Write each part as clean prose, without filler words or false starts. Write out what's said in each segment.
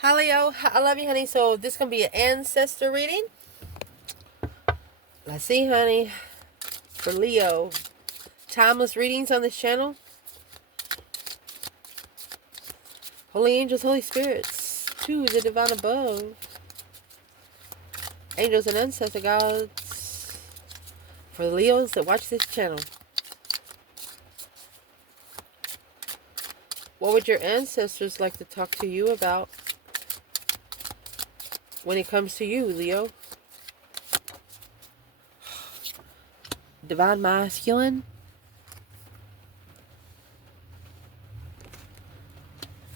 Hi Leo, I love you, honey. So this gonna be an ancestor reading. Let's see, honey. For Leo, timeless readings on this channel. Holy angels, holy spirits, to the divine above. Angels and ancestor gods. For the Leos that watch this channel. What would your ancestors like to talk to you about when it comes to you, Leo? Divine masculine.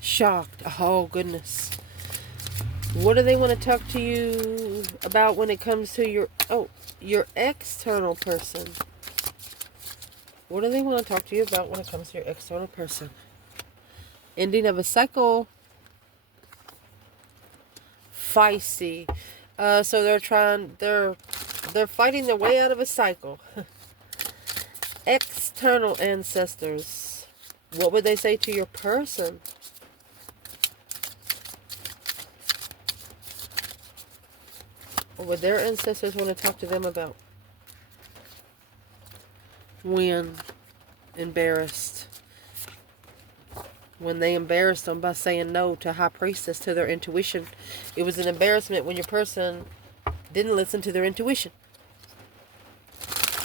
Shocked. Oh, goodness. What do they want to talk to you about when it comes to your external person? What do they want to talk to you about when it comes to your external person? Ending of a cycle. Feisty. So they're fighting their way out of a cycle. External ancestors. What would they say to your person? What would their ancestors want to talk to them about? When embarrassed. When they embarrassed them by saying no to High Priestess, to their intuition. It was an embarrassment when your person didn't listen to their intuition.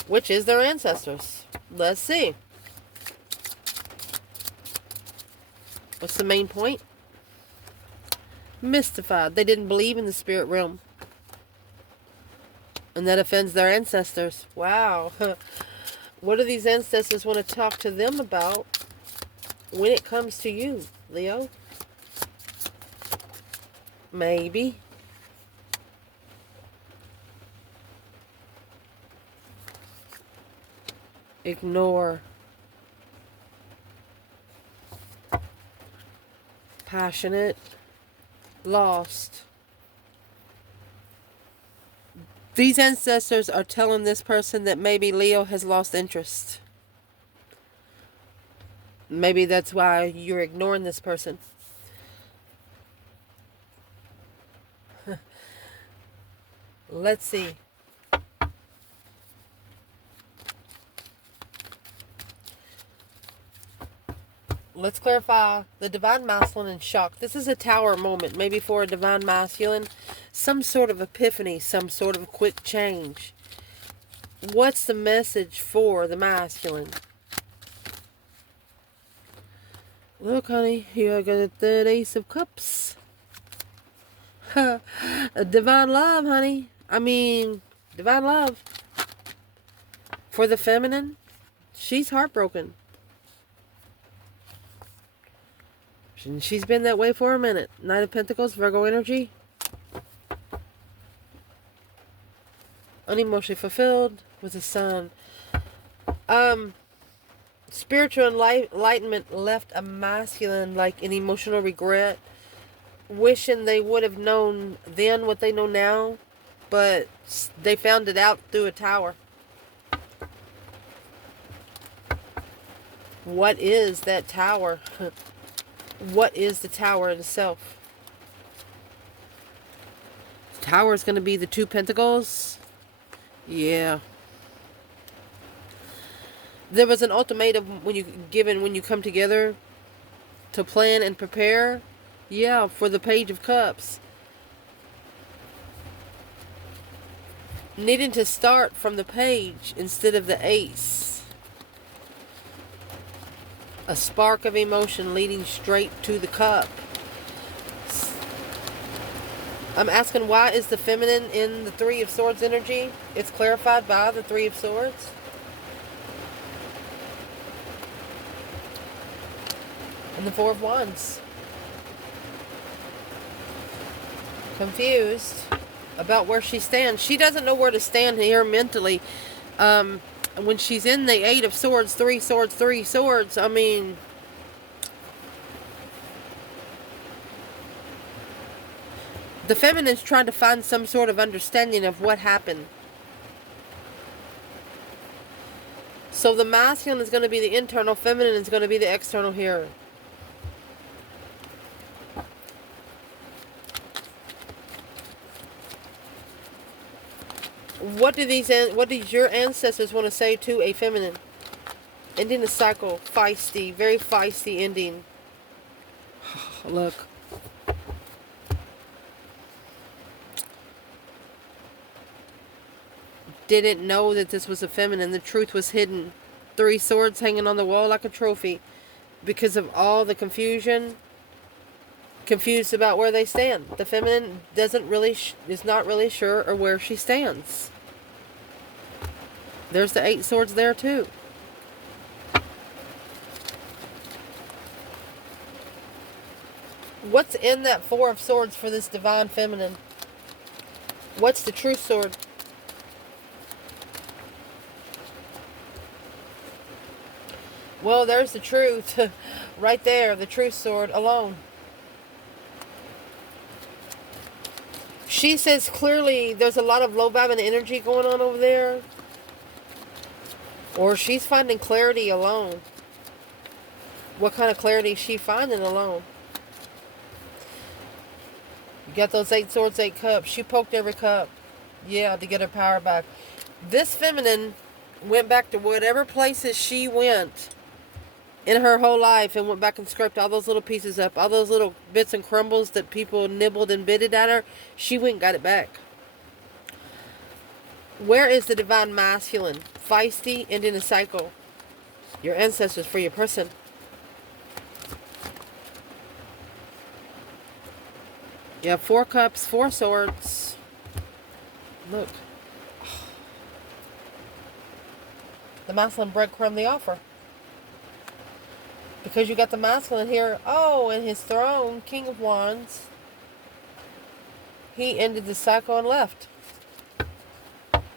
Which is their ancestors. Let's see. What's the main point? Mystified. They didn't believe in the spirit realm. And that offends their ancestors. Wow. What do these ancestors want to talk to them about when it comes to you, Leo? Maybe. Ignore. Passionate. Lost. These ancestors are telling this person that maybe Leo has lost interest. Maybe that's why you're ignoring this person. Let's see. Let's clarify the divine masculine in shock. This is a tower moment, maybe for a divine masculine. Some sort of epiphany, some sort of quick change. What's the message for the masculine? Look, honey, you got the Ace of Cups. Divine love, honey. I mean, divine love. For the feminine, she's heartbroken. She's been that way for a minute. Knight of Pentacles, Virgo energy. Unemotionally fulfilled with the sun. Spiritual enlightenment left a masculine like an emotional regret. Wishing they would have known then what they know now. But they found it out through a tower. What is that tower? What is the tower itself? The tower is going to be the Two Pentacles. Yeah. There was an ultimatum when you come together to plan and prepare. Yeah, for the Page of Cups. Needing to start from the page instead of the ace. A spark of emotion leading straight to the cup. I'm asking, why is the feminine in the Three of Swords energy? It's clarified by the Three of Swords. And the Four of Wands. Confused about where she stands. She doesn't know where to stand here mentally. When she's in the Eight of Swords, Three Swords, Three Swords, I mean, the feminine's trying to find some sort of understanding of what happened. So the masculine is going to be the internal, feminine is going to be the external here. What did your ancestors want to say to a feminine? Ending the cycle. Feisty. Very feisty ending. Look. Didn't know that this was a feminine. The truth was hidden. 3 swords hanging on the wall like a trophy. Because of all the confusion. Confused about where they stand. The feminine is not really sure or where she stands. There's the 8 swords there too. What's in that 4 of swords for this divine feminine? What's the true sword? Well, there's the truth. Right there, the truth sword alone. She says clearly there's a lot of low vibing energy going on over there. Or she's finding clarity alone. What kind of clarity is she finding alone? You got those 8 swords, 8 cups. She poked every cup. Yeah, to get her power back. This feminine went back to whatever places she went in her whole life and went back and scraped all those little pieces up. All those little bits and crumbles that people nibbled and bitted at her. She went and got it back. Where is the divine masculine? Feisty and in a cycle. Your ancestors for your person. You have 4 cups, 4 swords. Look. The masculine breadcrumb the offer. Because you got the masculine here. Oh, and his throne, King of Wands. He ended the cycle and left.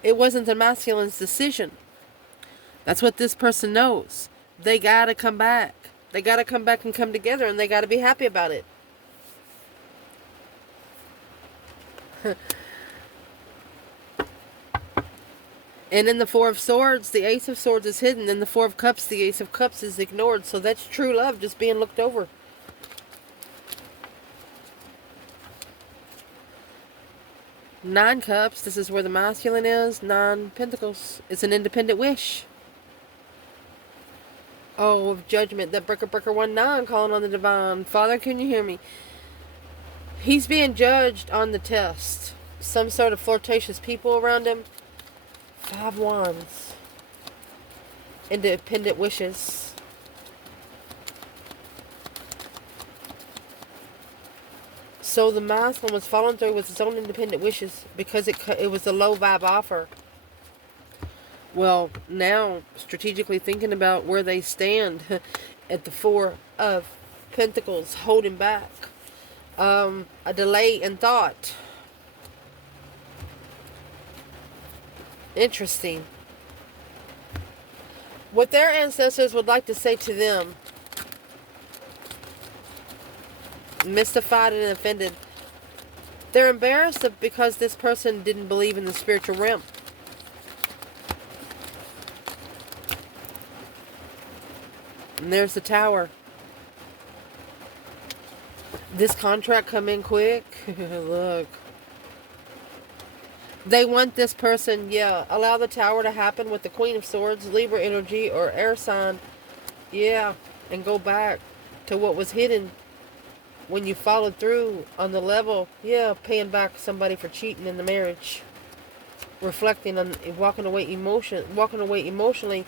It wasn't the masculine's decision. That's what this person knows. They got to come back. They got to come back and come together, and they got to be happy about it. And in the 4 of swords, the Ace of Swords is hidden. In the 4 of Cups, the Ace of Cups is ignored. So that's true love just being looked over. Nine Cups, this is where the masculine is. 9 Pentacles, it's an independent wish. Oh, of Judgment, that breaker 1-9 calling on the divine. Father, can you hear me? He's being judged on the test. Some sort of flirtatious people around him. 5 Wands. Independent wishes. So the masculine was following through with his own independent wishes because it was a low vibe offer. Well, now strategically thinking about where they stand at the 4 of Pentacles, holding back. A delay in thought. Interesting. What their ancestors would like to say to them. Mystified and offended. They're embarrassed because this person didn't believe in the spiritual realm. And there's the Tower. This contract come in quick. Look. They want this person, yeah, allow the Tower to happen with the Queen of Swords, Libra energy, or air sign. Yeah, and go back to what was hidden when you followed through on the level. Yeah, paying back somebody for cheating in the marriage. Reflecting on walking away emotionally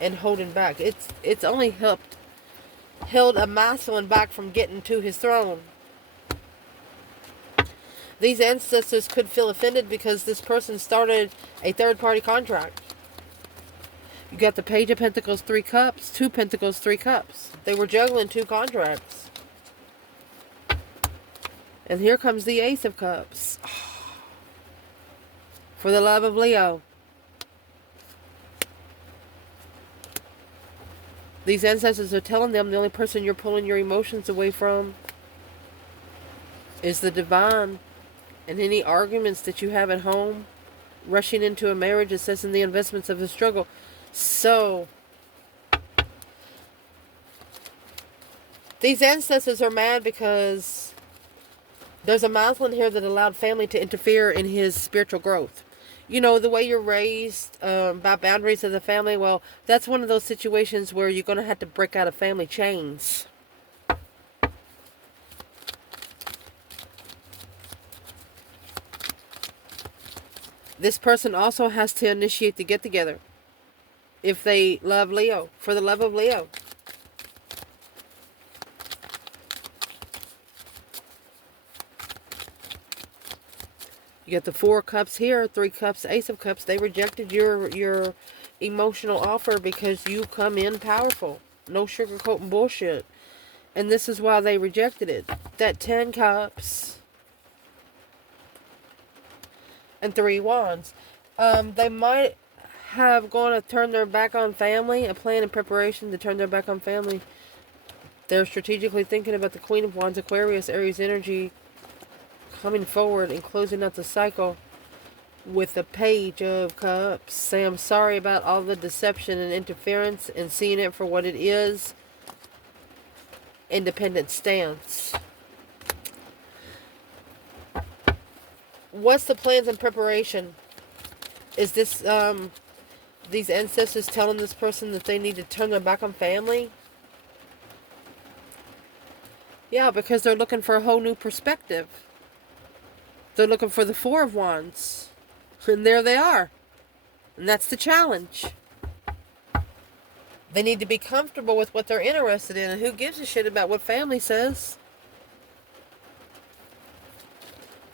and holding back. It's only held a masculine back from getting to his throne. These ancestors could feel offended because this person started a third-party contract. You got the Page of Pentacles, 3 Cups, 2 Pentacles, 3 Cups. They were juggling 2 contracts. And here comes the Ace of Cups. For the love of Leo. These ancestors are telling them the only person you're pulling your emotions away from is the divine. And any arguments that you have at home, rushing into a marriage, assessing the investments of the struggle. So, these ancestors are mad because there's a masculine here that allowed family to interfere in his spiritual growth. You know, the way you're raised, about boundaries of the family, well, that's one of those situations where you're going to have to break out of family chains. This person also has to initiate the get-together if they love Leo, for the love of Leo. You got the 4 cups here, 3 cups, Ace of Cups. They rejected your emotional offer because you come in powerful. No sugarcoating bullshit. And this is why they rejected it. That 10 cups and 3 wands. They might have gone to turn their back on family, a plan in preparation to turn their back on family. They're strategically thinking about the Queen of Wands, Aquarius, Aries energy, coming forward and closing out the cycle with the Page of Cups. Say, I'm sorry about all the deception and interference and seeing it for what it is. Independent stance. What's the plans and preparation? Is this these ancestors telling this person that they need to turn their back on family? Yeah, because they're looking for a whole new perspective. They're looking for the 4 of Wands. And there they are. And that's the challenge. They need to be comfortable with what they're interested in. And who gives a shit about what family says?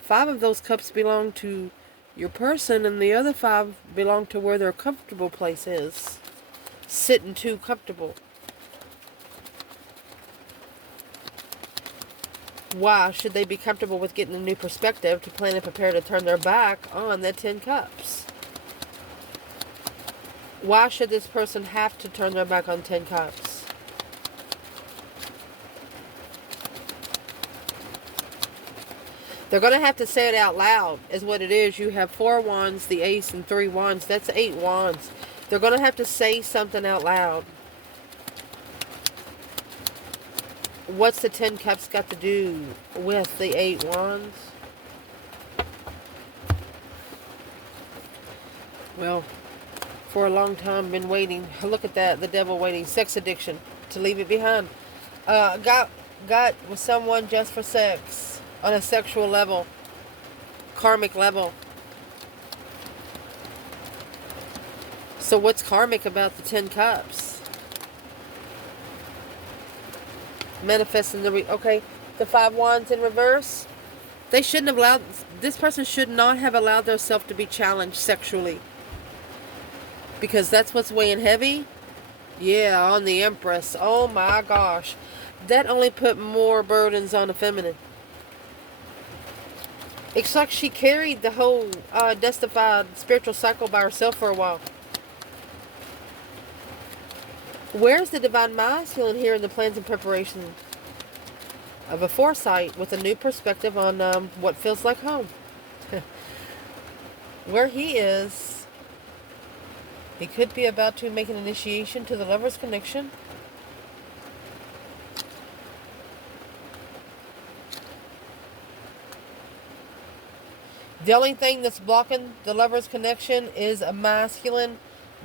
5 of those cups belong to your person. And the other 5 belong to where their comfortable place is. Sitting too comfortable. Why should they be comfortable with getting a new perspective to plan and prepare to turn their back on that 10 cups? Why should this person have to turn their back on 10 cups? They're going to have to say it out loud, is what it is. You have 4 wands, the Ace, and 3 wands. That's 8 wands. They're going to have to say something out loud. What's the 10 cups got to do with the 8 wands? Well, for a long time, been waiting. Look at that, the devil waiting. Sex addiction, to leave it behind. Got with someone just for sex, on a sexual level, karmic level. So what's karmic about the 10 cups? Manifesting the okay, the 5 wands in reverse. They shouldn't have allowed, this person should not have allowed themselves to be challenged sexually, because that's what's weighing heavy. Yeah, on the Empress. Oh my gosh, that only put more burdens on the feminine. It's like she carried the whole destified spiritual cycle by herself for a while. Where's the divine masculine here in the plans and preparation of a foresight with a new perspective on what feels like home? Where he is, he could be about to make an initiation to the lover's connection. The only thing that's blocking the lover's connection is a masculine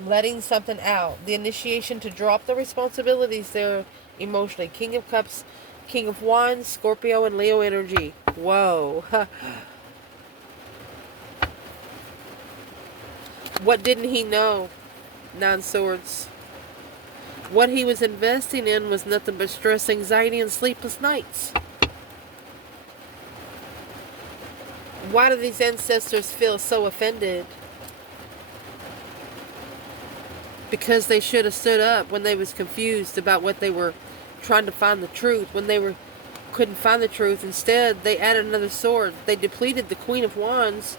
letting something out. The initiation to drop the responsibilities there emotionally. King of Cups, King of Wands, Scorpio, and Leo energy. Whoa. What didn't he know? 9 swords. What he was investing in was nothing but stress, anxiety, and sleepless nights. Why do these ancestors feel so offended? Because they should have stood up when they was confused about what they were trying to find the truth. When they couldn't find the truth, instead they added another sword. They depleted the Queen of Wands.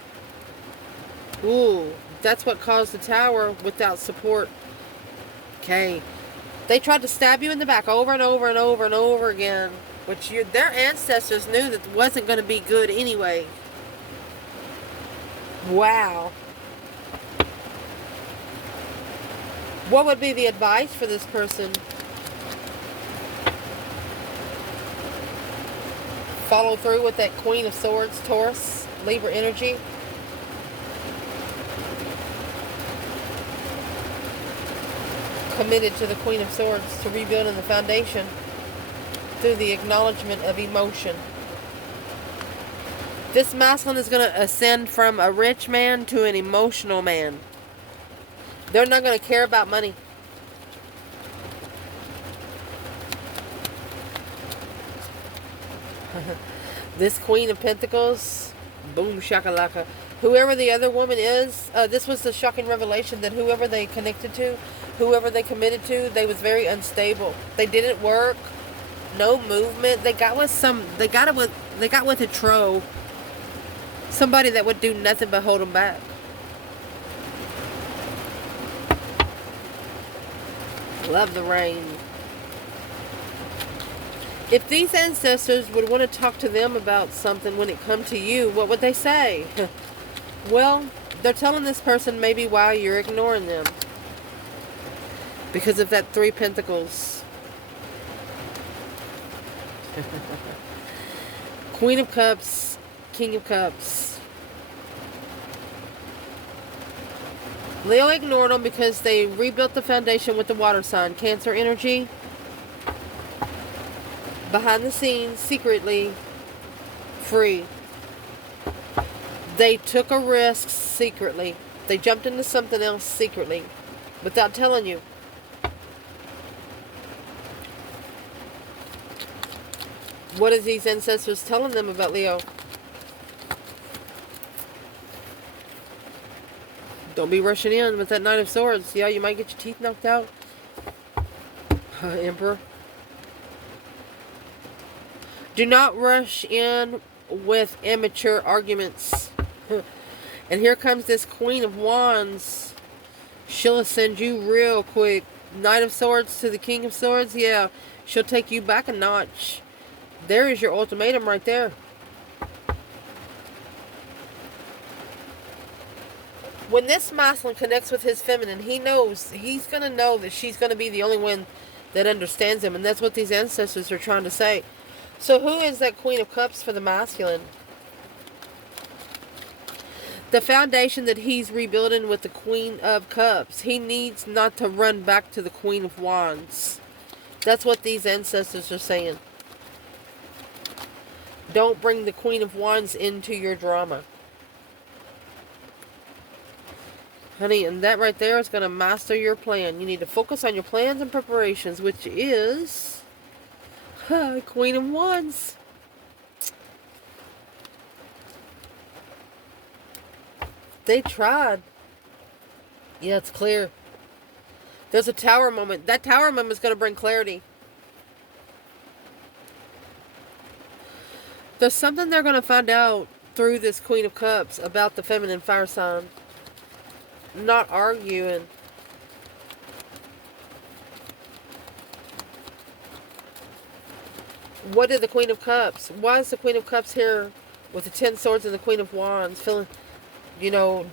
Ooh, that's what caused the Tower without support. Okay, they tried to stab you in the back over and over and over and over again, which their ancestors knew that wasn't going to be good anyway. Wow. What would be the advice for this person? Follow through with that Queen of Swords, Taurus, Libra energy. committed to the Queen of Swords, to rebuilding the foundation through the acknowledgement of emotion. This masculine is going to ascend from a rich man to an emotional man. They're not going to care about money. This Queen of Pentacles, boom shakalaka. Whoever the other woman is, this was the shocking revelation that whoever they connected to, whoever they committed to, they was very unstable. They didn't work, no movement. They got with a tro. Somebody that would do nothing but hold them back. Love the rain. If these ancestors would want to talk to them about something when it comes to you, what would they say? Well, they're telling this person maybe why you're ignoring them. Because of that 3 Pentacles. Queen of Cups, King of Cups. Leo ignored them because they rebuilt the foundation with the water sign. Cancer energy. Behind the scenes, secretly, free. They took a risk secretly. They jumped into something else secretly, without telling you. What is these ancestors telling them about Leo? Don't be rushing in with that Knight of Swords. Yeah, you might get your teeth knocked out. Emperor. Do not rush in with immature arguments. And here comes this Queen of Wands. She'll ascend you real quick. Knight of Swords to the King of Swords. Yeah, she'll take you back a notch. There is your ultimatum right there. When this masculine connects with his feminine, he knows, he's going to know that she's going to be the only one that understands him. And that's what these ancestors are trying to say. So who is that Queen of Cups for the masculine? The foundation that he's rebuilding with the Queen of Cups. He needs not to run back to the Queen of Wands. That's what these ancestors are saying. Don't bring the Queen of Wands into your drama. Honey, and that right there is going to master your plan. You need to focus on your plans and preparations, which is Queen of Wands. They tried. Yeah, it's clear. There's a tower moment. That tower moment is going to bring clarity. There's something they're going to find out through this Queen of Cups about the feminine fire sign. Not arguing. What did the Queen of Cups? Why is the Queen of Cups here with the 10 Swords and the Queen of Wands? Feeling, you know,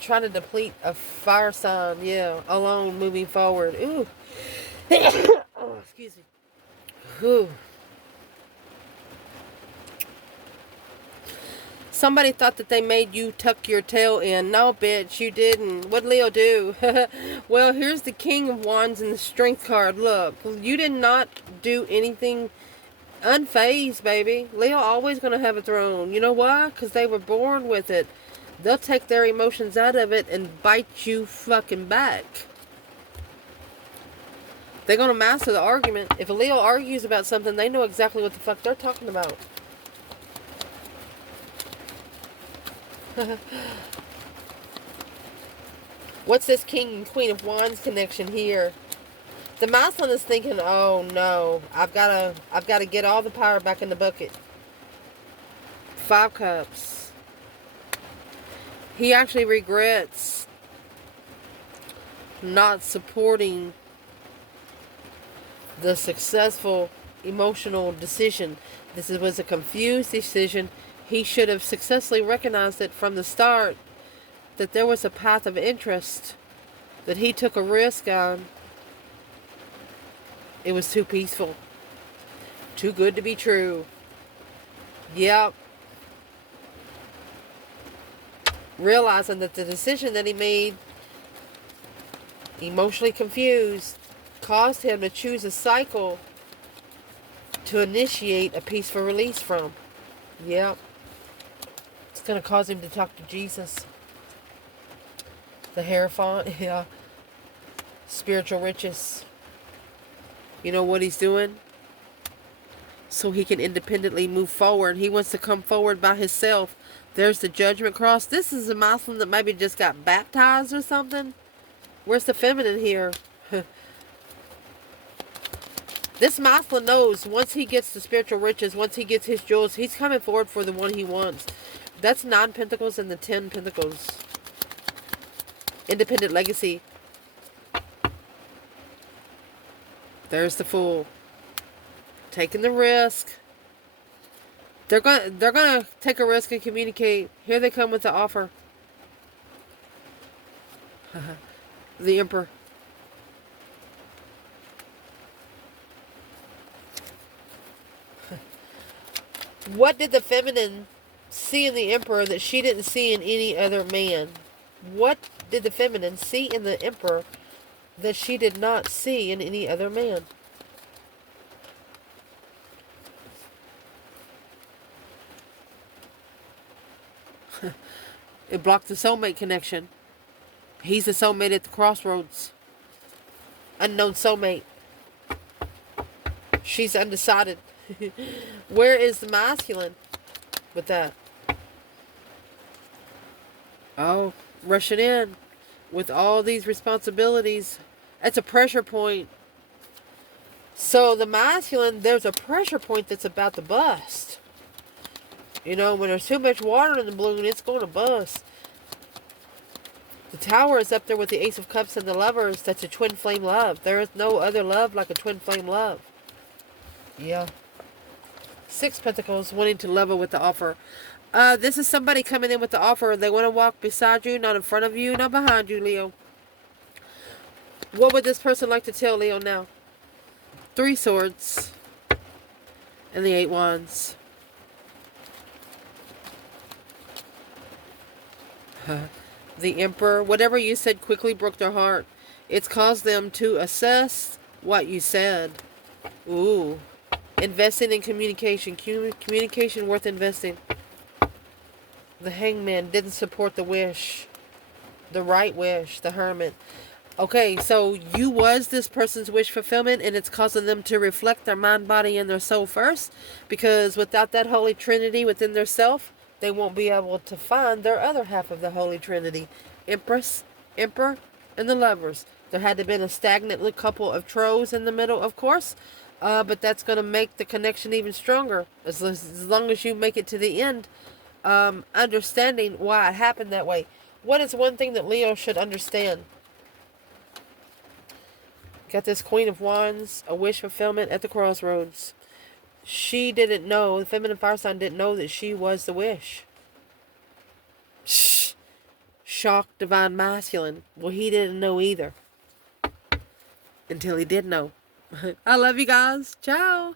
trying to deplete a fire sign. Yeah, alone, moving forward. Ooh. Oh, excuse me. Ooh. Somebody thought that they made you tuck your tail in. No, bitch, you didn't. What'd Leo do? Well, here's the King of Wands and the Strength card. Look, you did not do anything unfazed, baby. Leo always going to have a throne. You know why? Because they were born with it. They'll take their emotions out of it and bite you fucking back. They're going to master the argument. If a Leo argues about something, they know exactly what the fuck they're talking about. What's this King and Queen of Wands connection here? The masculine is thinking, oh no, I've got to get all the power back in the bucket. 5 Cups. He actually regrets not supporting the successful emotional decision. This was a confused decision. He should have successfully recognized it from the start that there was a path of interest that he took a risk on. It was too peaceful. Too good to be true. Yep. Realizing that the decision that he made, emotionally confused, caused him to choose a cycle to initiate a peaceful release from. Yep. It's going to cause him to talk to Jesus. The Hierophant, yeah. Spiritual riches. You know what he's doing? So he can independently move forward. He wants to come forward by himself. There's the Judgment Cross. This is a Muslim that maybe just got baptized or something. Where's the feminine here? This Muslim knows once he gets the spiritual riches, once he gets his jewels, he's coming forward for the one he wants. That's 9 Pentacles and the 10 Pentacles. Independent legacy. There's the Fool. Taking the risk. They're gonna take a risk and communicate. Here they come with the offer. The Emperor. What did the feminine see in the Emperor that she didn't see in any other man? What did the feminine see in the Emperor that she did not see in any other man? It blocked the soulmate connection. He's the soulmate at the crossroads. Unknown soulmate. She's undecided. Where is the masculine with that? Oh, rushing in with all these responsibilities. That's a pressure point. So the masculine, there's a pressure point that's about to bust. You know, when there's too much water in the balloon, it's going to bust. The Tower is up there with the Ace of Cups and the Lovers. That's a twin flame love. There is no other love like a twin flame love. Yeah. 6 Pentacles, wanting to level with the offer. This is somebody coming in with the offer. They want to walk beside you, not in front of you, not behind you, Leo. What would this person like to tell Leo now? 3 Swords. And the 8 Wands. The Emperor. Whatever you said quickly broke their heart. It's caused them to assess what you said. Ooh. Investing in communication. Communication worth investing. The Hangman didn't support the wish. The right wish. The Hermit. Okay, so you was this person's wish fulfillment, and it's causing them to reflect their mind, body, and their soul first. Because without that Holy Trinity within their self, they won't be able to find their other half of the Holy Trinity. Empress, Emperor, and the Lovers. There had to have been a stagnant couple of Trows in the middle, of course. But that's going to make the connection even stronger. As long as you make it to the end, understanding why it happened that way. What is one thing that Leo should understand? Got this Queen of Wands, a wish fulfillment at the crossroads. She didn't know, the feminine fire sign didn't know that she was the wish. Shh. Shocked divine masculine. Well, he didn't know either. Until he did know. I love you guys. Ciao.